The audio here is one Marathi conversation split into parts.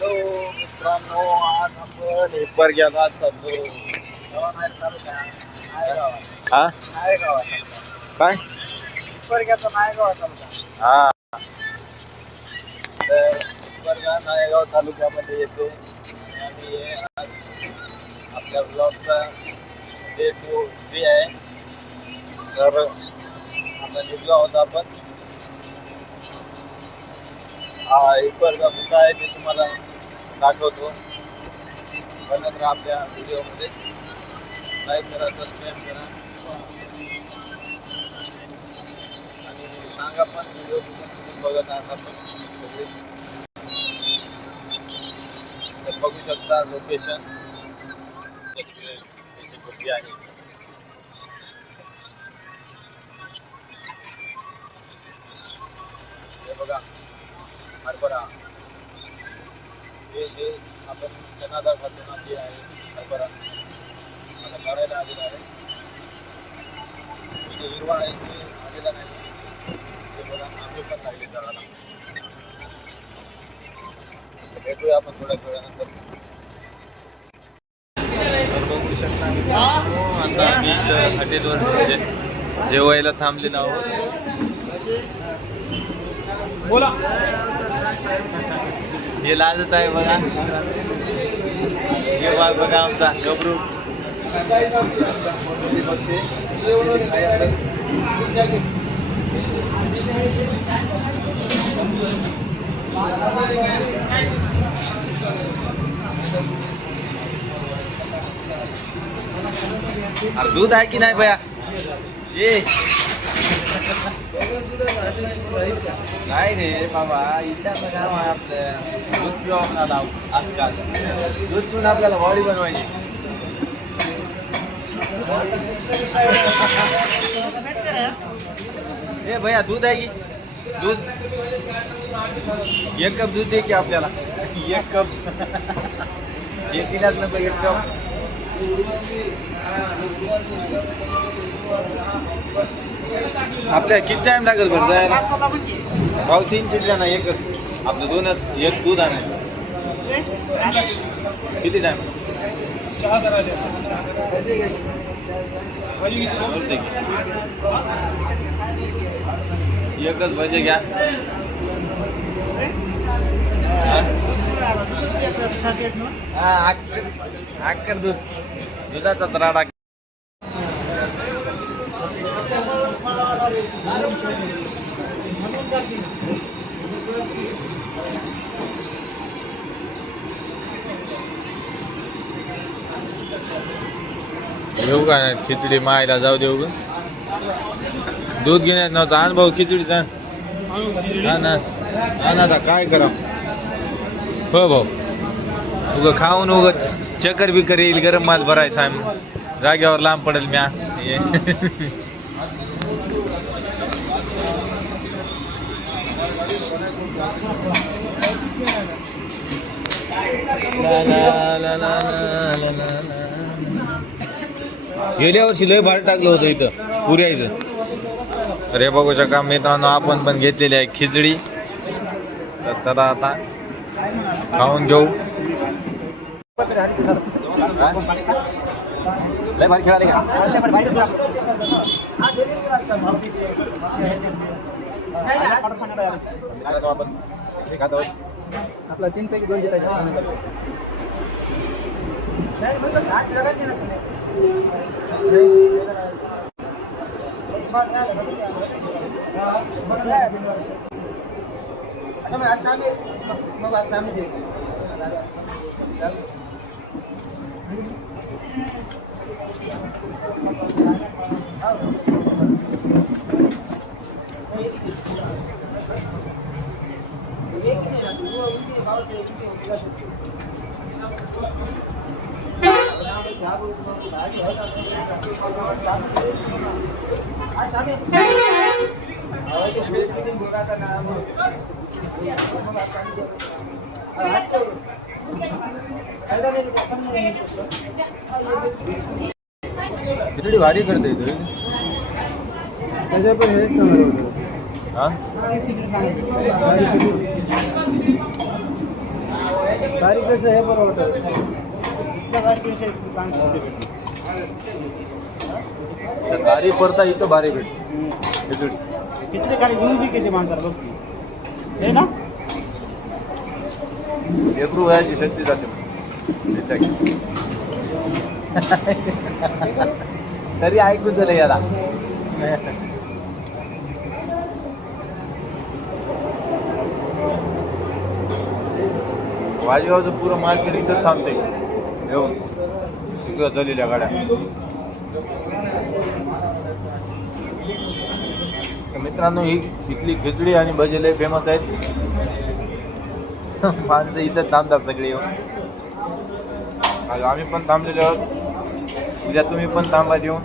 हॅलो मित्रांनो, आज आपण हिप्परग्याला चाललो. हा काय हिप्परग्याचा नायगाव तालुका. हा तर हिप्परगा नायगाव तालुक्यामध्ये येतो आणि आम्ही आज आपल्या ब्लॉगचा डे 3 आहे. तर आता निघलो आहोत आपण. हा हिप्परगा कुठं आहे ते तुम्हाला दाखवतो. बनत राहा आपल्या व्हिडिओमध्ये. लाईक करा, सबस्क्राईब करा आणि सांगा पण व्हिडिओ कुठून बघत आहात आपण सगळे. तर बघू शकता लोकेशन कुठली आहे. हे बघा हरभरा, हे जे आपण चणाडाळ खातो ना ते आहे हरभरा. आता काढायला आलेला आहे. जे हिरवा आहे ते आलेला नाही. ते बघा आंबे पण लागले झाडाला. भेटूया आपण थोड्या वेळानंतर. बघू शकता आता आम्ही हॉटेलवर जेवायला थांबलेलो आहोत. बोला हे लाजत आहे बघा. हे बघा आमचा गबरू. अरे दूध आहे की नाही भैया? ये नाही रे बाबा, इथं काम आहे आपलं. दूध पिऊ आपल्याला आजकाल. दूध पिऊन आपल्याला बॉडी बनवायची. ए भैया दूध आहे की? दूध 1 कप दूध दे की आपल्याला. 1 कप. एक गिलास नको, 1 कप. आपल्या किती टाइम लागेल बरं जायला? भाऊ 3 चिटल्या ना, एकच आपलं 2च. एक दूध आणायचं. किती टाइम? एकच भजे घ्या. हा अक्कर दूध, दुधाचाच राडा. येऊ का नाही खिचडी मायला जाऊ देऊ ग. दूध घेण्यात नव्हतं. आण भाऊ खिचडीचा. हा ना आता काय करा. हो भाऊ उगं खाऊन उगं चक्कर बिकर येईल. गरम माल भरायचा आहे जाग्यावर, लांब पडेल म्या. गेल्या वर्षी लय भारी टाकलं होतं इथं पुऱ्याचं. अरे बघू शका मित्रांनो, आपण पण घेतलेली आहे खिचडी. तर चला आता खाऊन घेऊ. लय भारी खेळाले का? आपण आपला 3 पैकी 2 जितायचे. खिचडी भारी करते तू. त्याच्या पण हे हा तारीखेचं हे बरं वाटतं. तारी परता इथं भारी भेट खिचडी किती काही घेऊन बी किती माणसाला बघ हे ना लेकरू व्हायची शक्ती जाते तरी ऐकून झालं याला वाजेगावचं पुरं मार्केट इथं थांबते येऊन इकडं झालेल्या गाड्या. मित्रांनो ही इथली खिचडी आणि भजे लय फेमस आहेत. माणसं इथं थांबतात सगळे येऊन. आज आम्ही पण थांबलेलो आहोत. उद्या तुम्ही पण थांबा येऊन.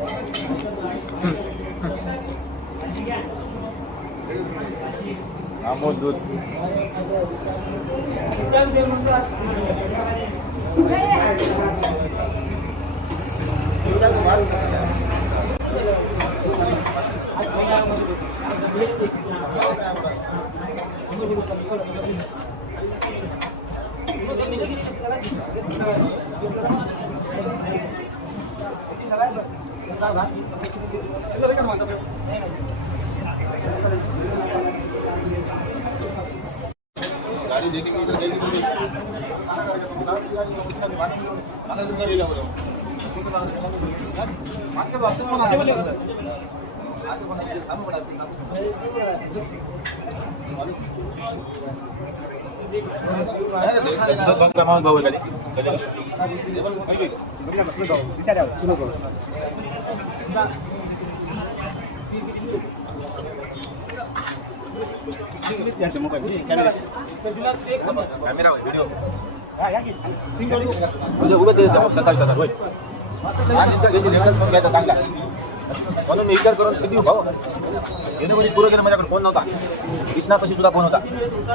अमोल दूध गाड़ी देखी कॅमेरा व्हिडिओ म्हणजे उगत सकाळी सकाळ होय आणि घ्यायचा चांगला म्हणून मी विचार करून किती भाऊ येणे म्हणजे पुरं गेलं माझ्याकडे फोन नव्हता. कृष्णापाशी सुद्धा फोन होता.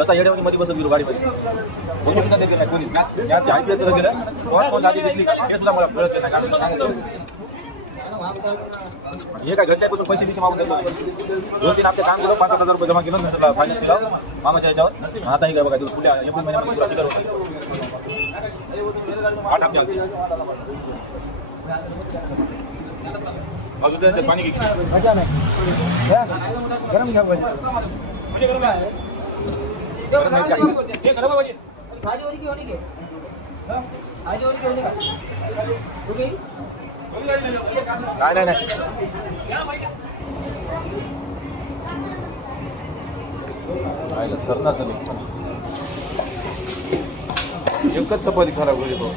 तसा येण्यामध्ये मध्ये बसत गेलो गाडीमध्ये कोणी सुद्धा गेलं नाही. कोणी IPL गेलं फोन आधी घेतली हे सुद्धा मला कळत नाही. हे काय घरच्यापासून पैसे बिसे मागून देतो. 2-3 हप्ते काम केलं 5,000 रुपये जमा केलं नंतर फायनान्स केलं मामाच्या ह्याच्यावर. आता हे काय बघा पुढल्या एप्रिल महिन्यामध्ये तुला फिगर होतं 8 हप्ते अजून ते पाणी घे मजा नाही गरम घ्या पाहिजे नाही नाही सरनाच नाही एकच चपाती खराब होईल भाऊ.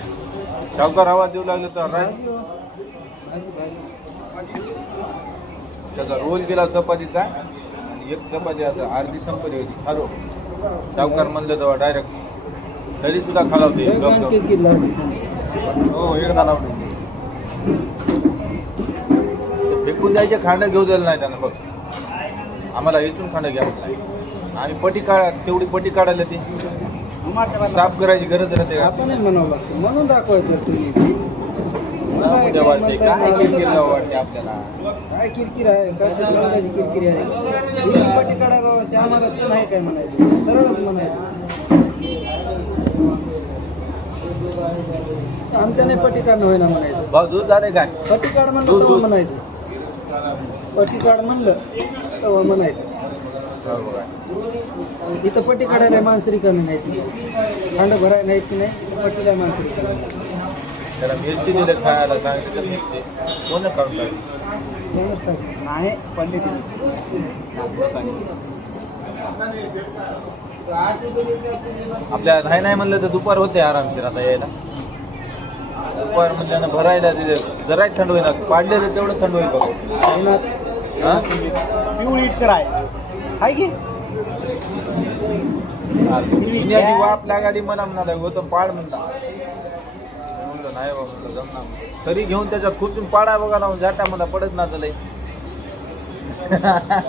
सावकार आवाज देऊ लागले तर त्याचा रोल केला चपातीचा आणि एक चपाती आता अर्धी संपली होती खालो. सावकार म्हणलं तेव्हा डायरेक्ट तरी सुद्धा खालावते. हो एकदा लावली फेकून द्यायचे खांड घेऊ दिलं नाही त्यानं. बघ आम्हाला इथून खांड घ्यावं नाही आणि पटी काढा तेवढी पटी काढायला ती साफ करायची गरज राहते. आपण म्हणावं लागतं म्हणून दाखवायचं तुम्ही वाटते काय किरकिर वाटते आपल्याला. काय किरकिर आहे काय किरकिरी आहे पट्टी काढायला ते आम्हाला ते नाही काय म्हणायचं सरळच म्हणायचं. आमच्याने पट्टी काढणं होईना म्हणायचं. भाऊ दूध झाले काय पट्टी काढ म्हणलं तेव्हा म्हणायचं. पट्टी काढ म्हणलं तेव्हा म्हणायचं. इथं पट्टी काढायला माणसं रिकामी नाहीत. खांड भरायला नाहीत की नाही पट्टीला माणसं रिकामी. त्याला मिरची दिले खायला सांगितलं मिरची कोण काढून नाही पंडित आपल्या नाही म्हणलं तर दुपार होते आरामशीर. आता यायला दुपार म्हणल्यानं भरायला तिथे जराही थंड होईना. पाडले तर तेवढं थंड होईल बघा. पिवळी इटकर आहे की पिण्याची वाप लागाली म्हणा म्हणाला होतं पाड म्हणला. म्हणलं नाही बाबा जमणार तरी घेऊन त्याच्यात खुर्चून पाडा बघा ना झाटा मला पडत ना झालंय.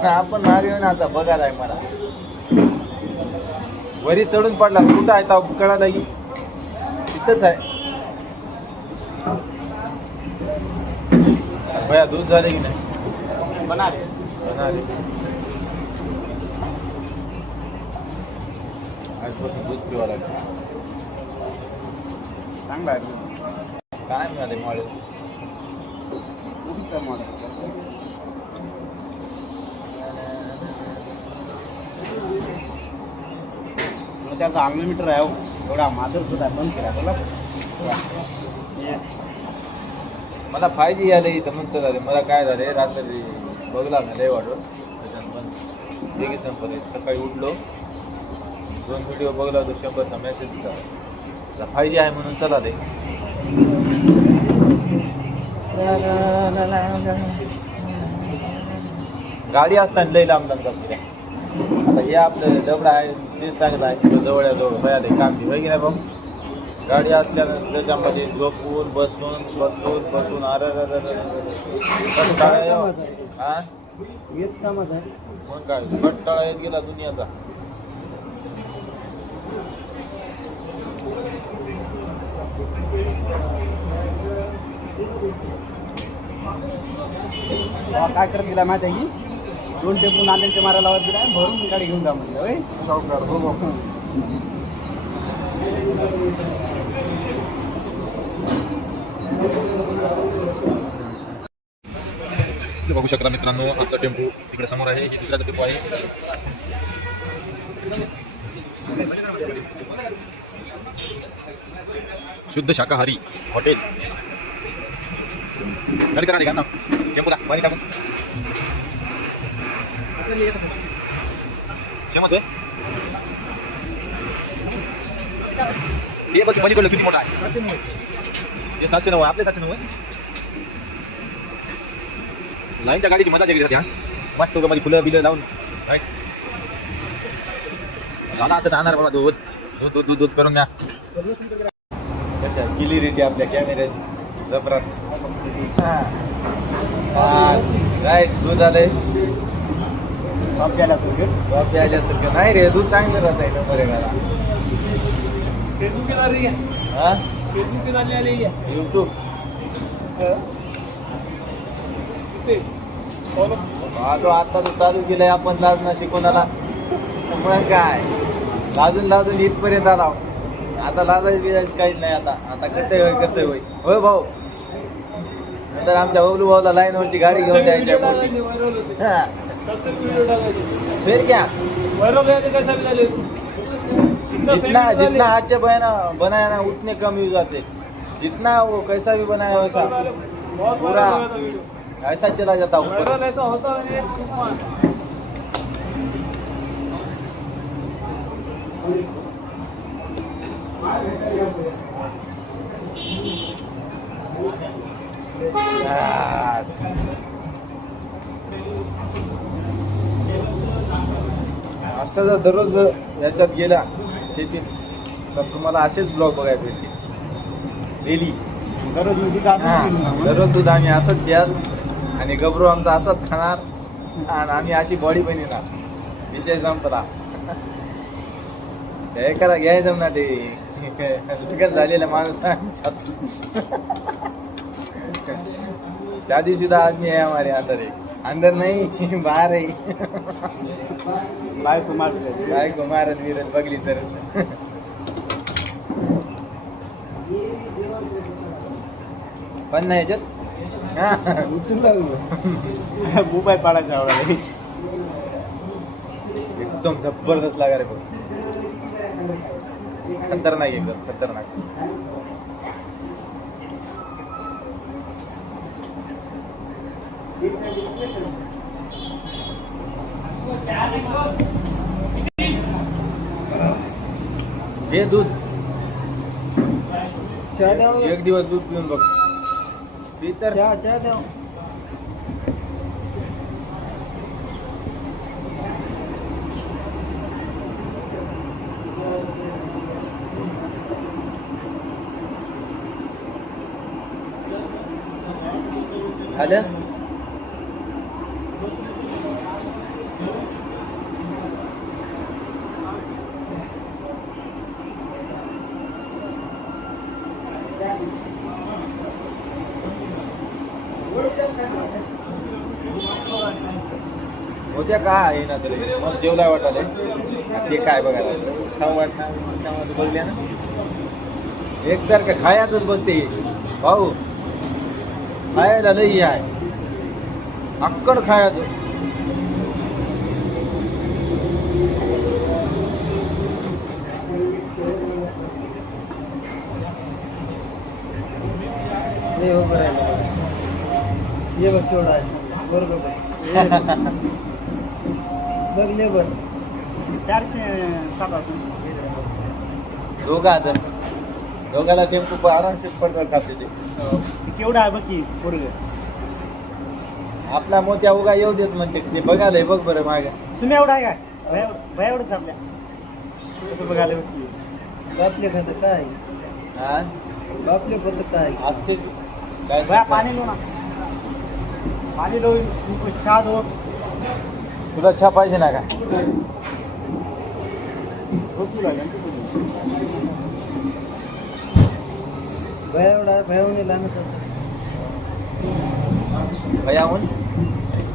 आपण मागे येऊन आता बघायला आहे मला वरी चढून पडला कुठं आहे तर कळाला की तिथंच आहे. भया दूध झाले की नाही बनाले आजपासून दूध पिवा लागेल. चांगला आहे. काय मिळाले मॉडेल? कुठं मॉडेल? त्याचा अनलिमिटेड आहे हो. एवढा माझं सुद्धा बंद केला बोला. मला 5G आले इथं म्हणचं झाले. मला काय झाले रात्री बघला ना लय वाटत त्याच्यात पण संपले. सकाळी उठलो 2 व्हिडिओ बघला तो 100चा मेसेज झाला 5G आहे म्हणून चला दे. गाडी असताना लई लांब लांब जाते. आता हे आपलं डबडा आहे ते चांगलं आहे जवळजवळ भयाले काम होय की नाही भाऊ. गाडी असल्यानं त्याच्यामध्ये झोपून बसून अरे हा हेच कामाचं आहे. मग काय कंटाळा येत गेला दुनियाचा. काय करत गेला माहिती आहे की 2 टेम्पो नांदेडच्या मारा लावत दिला भरून गाडी घेऊन जा म्हणजे होय सावकार. हो बघू शकता मित्रांनो आपला टेम्पो तिकडे समोर आहे. ही दुसरा टेम्पो आहे. शुद्ध शाकाहारी हॉटेल. गाडी करा का ना टेम्पो दा पाणी टाकून शेमच आहे ते बघ मध्ये कळलं किती मोठा आहे. हे 709 आपले 709 लाईनच्या गाडीची मजा वेगळी हा. मस्त माझी फुलं बिलं लावून राईट झाला आता जाणार बाबा. दूध करून द्या. कशा क्लिअरिटी आपल्या कॅमेऱ्याची जबरात. राईट दूध आलंय कॉफी आल्यासारखं नाही रे. दूध चांगलं राहत आहे नंबर एकाला. हा यूट्यूब आता तो चालू केलाय आपण लाजणं शिकवणारा. मग काय लाजून इथपर्यंत आला. आता लाजायचं काहीच नाही. आता कसं होय कसं होय होय भाऊ. नंतर आमच्या बबलू भाऊला लाईनवरची गाडी घेऊन द्यायची फिर क्या जितना अच्छे बनाया ना उतने कम यूज आते. जितना वो कैसा भी बनाया वैसा पूरा ऐसा चला जाता ऊपर. असं जर दररोज याच्यात गेला शेतीत तर तुम्हाला असेच ब्लॉग बघायला भेटतील डेली. दररोज दूध आम्ही असंच घ्याल आणि गबरू आमचा असाच खाणार आणि आम्ही अशी बॉडी बनवणार. विषय संपला. हे करा घ्यायचं ना ते लगेच झालेला माणूस शादीशुदा आदमी है हमारे अंदर नहीं बाहर है. बायको मारत विरत बघली तर पण नाही याच्यात मोबाईल पाडायचा आवडा एकदम जबरदस्त लागा रे बघ. खतरनाक एकदम खतरनाक. हे दूध चहा द्या. एक दिवस दूध पिऊन बघ. तर चहा द्या. झालं होत्या का आहे ना तरी मग जेवला वाटाले ते काय बघायला खाऊ वाटणार त्यामध्ये बघल्या ना एकसारखं खायचंच बघते भाऊ, खायला लई आहे, अक्कड खायचं. हे उभं राहिलं. ये बघ केवढा आहे बरोबर बघ लेबर 407 असेल. दोघाला टेम्पो आरामशीर पडतात खाते ते. केवढा आहे बघ की पोरग. आपला मोत्या उगा येऊ देत म्हणते ते बघायला बघ बरं माग. तुम्ही एवढा आहे काय भया एवढंच आपल्या कसं बघायला बघ की. बापले खातं काय हा बापले खातं काय असतील काय भया पाणी लो ना. पाणी लो चहा दो. तुला चहा पाहिजे ना का? भया एवढा भयावून लहान भयाहून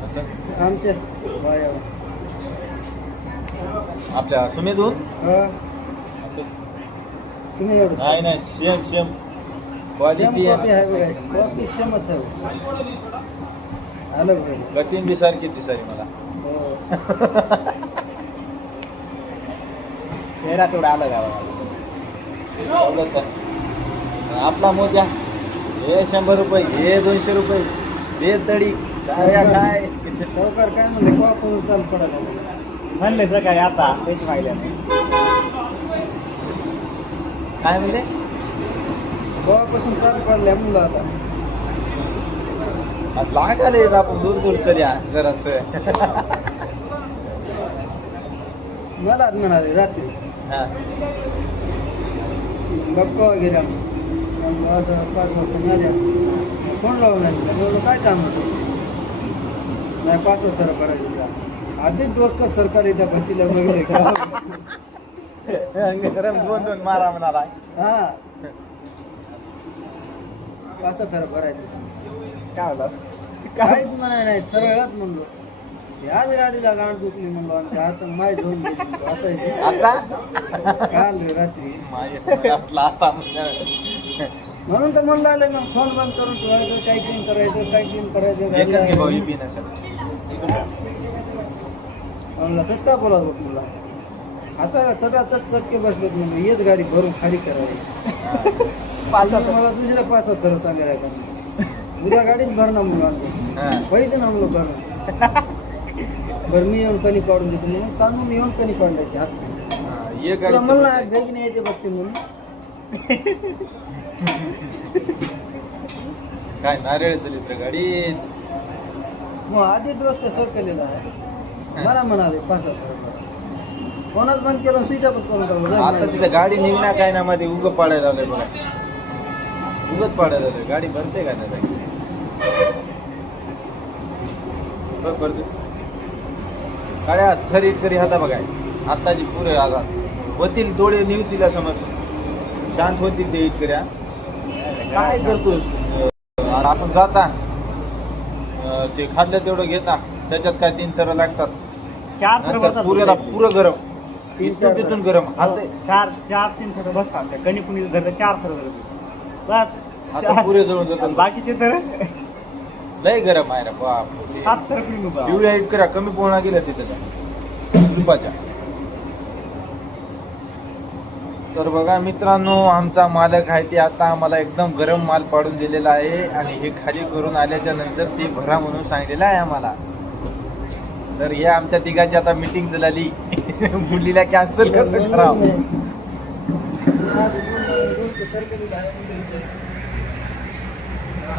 असं आमच्या भया आपल्या सुमेधून हा असं तुम्ही एवढं नाही नाही same same same quality copy आहे बघा कॉपी सेमच आहे अलग होईल कठीण बी सारखी दिसारी मला. हो चेहरा तेवढा आला गावा. एवढंच आहे. आपला मोत्या हे 100 रुपये, हे 200 रुपये, हे तडी काय काय सावकार काय म्हणले कॉपी चाल पडायला म्हणले सकाळी आता पैसे मागले नाही. काय म्हणले? कॉपासून चाल पडल्या म्हणलं आता लागाले आपण दूर दूर चल्या जरास. मला म्हणाले रात्री हा गप्पा वगैरे असं 5 वाजता झाल्या फोन लावून आणलं काय काम होतं नाही 5 वाजता करायचं आधीच डोस का सरकारी त्या भरतीला वगैरे का गरम 2-2 मारा म्हणाला. हा 5 थर भरायचं काय होला काहीच म्हणाय नाही सरळच म्हणलो याच गाडीला गाठ दुखली म्हणलो आणि आता माय घेऊन गेली म्हणलो. आता आता काल रात्री माझ्या आता म्हणून तर म्हणलं आलं मग फोन बंद करून ठेवायचं टायपिंग करायचं एकच घे भाऊ गाडीला. पिण्यासाठी. म्हणलं तसं का बोला बघ मुला आता चटाचट चटके बसलेत म्हणलं हेच गाडी भरून खाली करावी. मला दुसऱ्या 5 थर सांगायला का उद्या गाडीच भरणं म्हणून हा. पैसे नामलो करून बरं मी येऊन कणी काढून देतो म्हणून तांदूळ येऊन कणी काढायचे हात हा, ये तुला गाडी म्हणला बेगी नाही येते बघते म्हणून काय नारळ चलित्र गाडीत. मग आधी डोस का सर केलेला आहे मला म्हणाले 5 थर कोणाच बंद केलं स्विच ऑफच करून टाकलं जा आता म्हणाले. तिथं गाडी निघणार काय ना मध्ये उगं पाडायला लावलंय बघा. उगत पाडायला लावलंय गाडी भरते का नाही बघ भरते. गाड्या सरी तरी हाता बघाय आत्ताची पुरे आता होतील थोडे निघतील असं समज शांत होतील ते इतकऱ्या. काय करतोस आपण जाता ते खाल्लं तेवढं घेता त्याच्यात काय 3 थर लागतात 4 थर नंतर पुऱ्याला पुरं गरम इथून तिथून गरम हात 4-3 थर बसतात त्या कणी कुणी धरलं 4 थर धरलं बस आता पुरे जवळ जातात. बाकीचे तर लय गरम आहे रे बाप. 7 थर कुणी उभा. एवढ्या हिट करा कमी पोहणा गेला तिथं तुपाच्या. तर बघा मित्रांनो आमचा मालक आहे ते आता आम्हाला एकदम गरम माल पाडून दिलेला आहे आणि हे खाली करून आल्याच्या नंतर ते भरा म्हणून सांगितलेलं आहे आम्हाला. तर या आमच्या तिघाची आता मीटिंग झाली मुलीला कॅन्सल कसं करावं.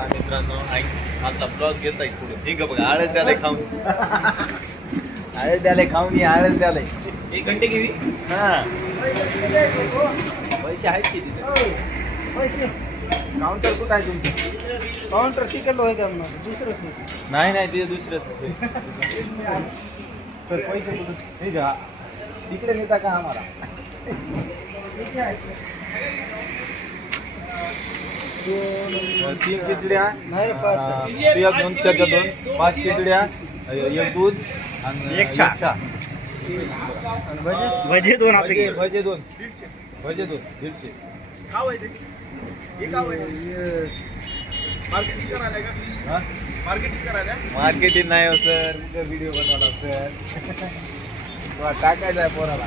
मित्रांनो आता ब्लॉग घेत आहे पुढे ठीक आहे बघा. आळस द्याला खाऊन आळस द्याला खाऊन आळस द्याला 1 घंटे गेली. हा पैसे आहेत की तिथे पैसे काउंटर कुठं आहे तुमचं? काउंटर तिकडलं होय का मग दुसरंच नाही नाही ते दुसरंच सर पैसे कुठं ठीक आहे तिकडे नेता का आम्हाला? किती आहे? 3 खिचड्या नाही रे 5 आहे. तू 1 2 त्याच्या 2 5 खिचड्या 1 दूध आणि 1 चहा. आणि भजे भजे 2 आता भजे 2 150. मार्केटिंग नाही हो सर, व्हिडिओ बनवला सर. टाकायचा आहे पोराला.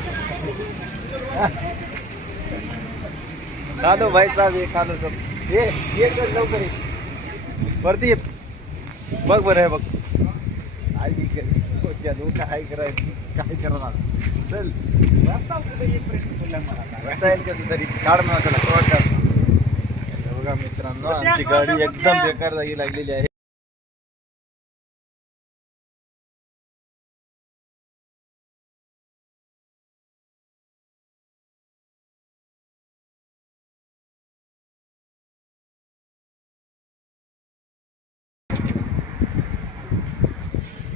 खालो भाई साहेब, हे खालो सब. ये कर लवकर ये. प्रदीप बघ बरं आहे बघ. आई काय करायचं, काय करणार. चल बसायला कसं तरी काढ ना त्याला. बघा मित्रांनो, आमची गाडी एकदम बेकार जागी लागलेली आहे.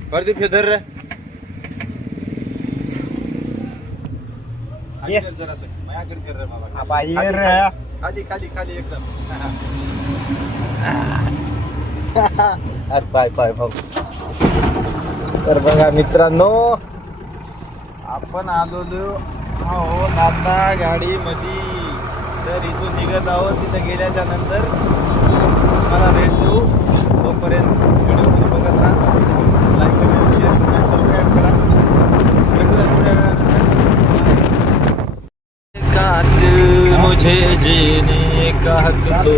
प्रदीप हे धर रे. ये. जरासं माझ्याकडे कर रे बाबा. बाई खाली खाली खाली एकदम. अरे पाय पाय भाऊ. तर बघा मित्रांनो, आपण आलेलो आहोत आता गाडी मध्ये. तर इथून निघत आहोत. तिथं गेल्याच्या नंतर मला भेट देऊ. तोपर्यंत व्हिडिओ बघत राहा. लाईक करा, शेअर करा, सबस्क्राईब करा. भेटूया थोड्या वेळानंतर. मुझे जीने का हक दो.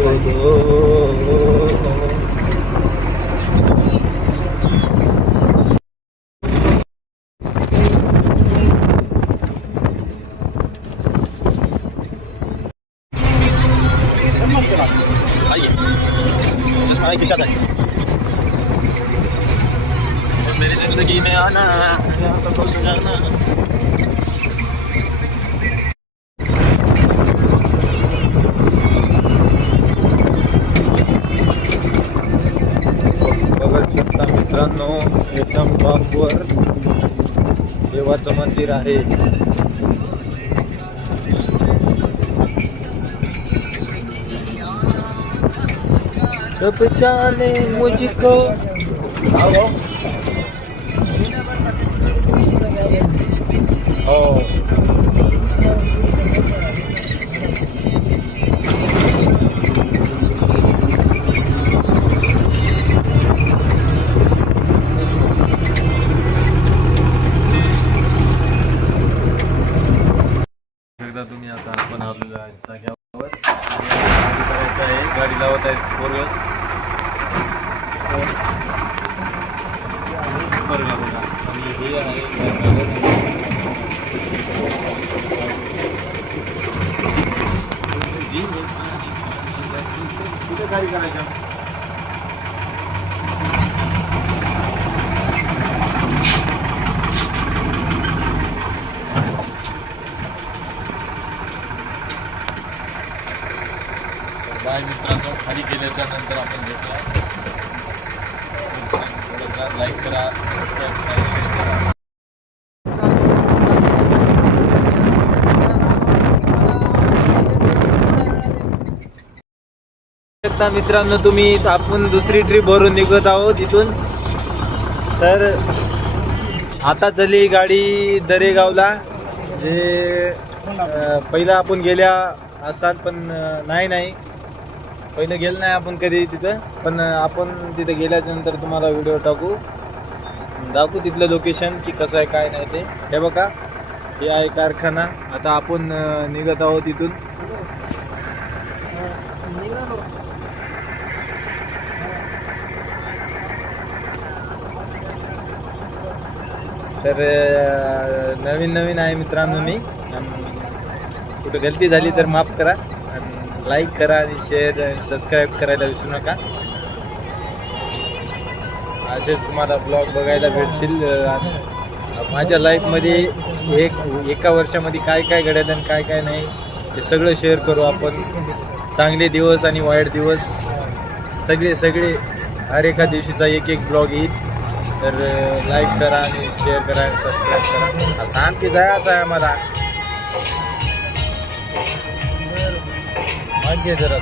आइए, चश्मा के साथ आइए. मेरी जिंदगी में आना, यहाँ पर खुश जाना. बघत शकता मित्रांनो, एकदम टॉपवर देवाचं मंदिर आहे. कब जाने मुझको. हो एकदा तुम्ही आता आपण आलेलो आहे जाग्यावर. करायचं आहे, गाडी लावत आहेत फोर बघा. आणि हे आहे कुठे गाडी करायच्या. बाय मित्रांनो, खाली गेल्याच्या नंतर आपण भेटूया. लाईक करा, सबस्क्राईब करा, शेअर करा. मित्रांनो तुम्ही, आपण दुसरी ट्रिप भरून निघत आहोत इथून. तर आता चली गाडी दरेगावला. जे पहिलं आपण गेल्या असतात, पण नाही पहिलं गेलं नाही आपण कधी तिथं. पण आपण तिथं गेल्याच्या नंतर तुम्हाला व्हिडिओ दाखवू तिथलं लोकेशन की कसं आहे काय नाही ते. हे बघा, हे आहे कारखाना. आता आपण निघत आहोत इथून. तर नवीन आहे मित्रांनो मी. कुठं गलती झाली तर माफ करा. लाईक करा आणि शेअर आणि सबस्क्राईब करायला विसरू नका. असेच तुम्हाला ब्लॉग बघायला भेटतील. माझ्या लाईफमध्ये एका वर्षामध्ये काय काय घडलं आणि काय काय नाही हे सगळं शेअर करू आपण. चांगले दिवस आणि वाईट दिवस सगळे हर एका दिवशीचा एक ब्लॉग येईल. तर लाईक करा आणि शेअर करा आणि सबस्क्राईब करा. आता आणखी जायचं आहे आम्हाला. मागे जरा